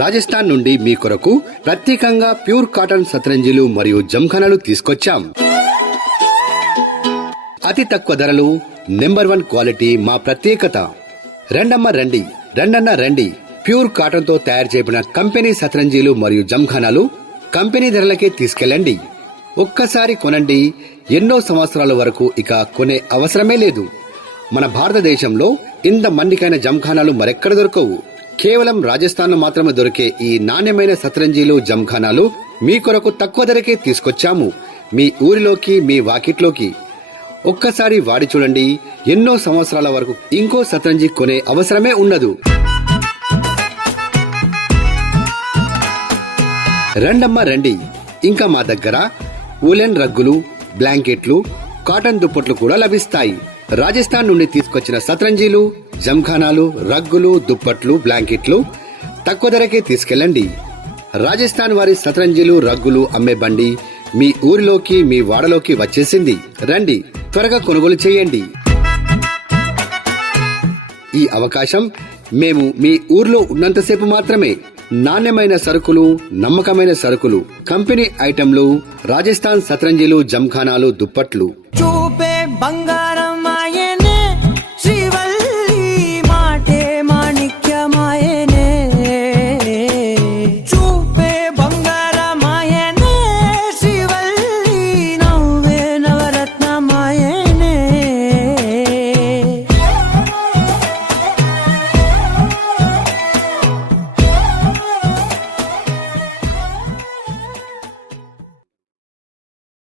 రాజస్థాన్ నుండి మీ కొరకు ప్రత్యేకంగా ప్యూర్ కాటన్ సతరంజీలు మరియు జంఖానాలు తీసుకొచ్చాం. అతి తక్కువ ధరలు, నెంబర్ 1 క్వాలిటీ మా ప్రత్యేకత. రెండన్న రండి. ప్యూర్ కాటన్ తో తయారు చేయబడిన కంపెనీ సతరంజీలు మరియు జంఖానాలు కంపెనీ ధరలకే తీసుకెళ్ళండి. ఒక్కసారి కొనండి, ఎన్నో సంవత్సరాల వరకు ఇక కొనే అవసరమే లేదు. మన భారతదేశంలో ఇంత మన్నికైన జంఖానాలు మరెక్కడ దొరకవు. కేవలం రాజస్థాన్ లో మాత్రమే దొరికే ఈ నాణ్యమైన సతరంజీలు, జంఖానాలు మీ కొరకు తక్కువ ధరకే తీసుకొచ్చాము. మీ ఊరిలోకి, మీ వాకిట్లోకి. ఒక్కసారి వాడి చూడండి, ఎన్నో సంవత్సరాల వరకు ఇంకో సతరంజీ కొనే అవసరమే ఉండదు. రండి. ఇంకా మా దగ్గర ఊలెన్ రగ్గులు, బ్లాంకెట్లు, కాటన్ దుప్పట్లు కూడా లభిస్తాయి. రాజస్థాన్ నుండి తీసుకొచ్చిన సతరంజీలు, జంఖానాలు, రగ్గులు, దుప్పట్లు, బ్లాంకెట్లు తక్కువ ధరకే తీసుకెళ్ళండి. రాజస్థాన్ వారి సతరంజీలు, రగ్గులు అమ్మే బండి మీ ఊరిలోకి, మీ వాడలోకి వచ్చేసింది. రండి, త్వరగా కొనుగోలు చేయండి. ఈ అవకాశం మేము మీ ఊర్లో ఉన్నంతసేపు మాత్రమే. నాణ్యమైన సరుకులు, నమ్మకమైన సరుకులు, కంపెనీ ఐటెంలు, రాజస్థాన్ సతరంజీలు, జంఖానాలు, దుప్పట్లు. చూపే బంగారం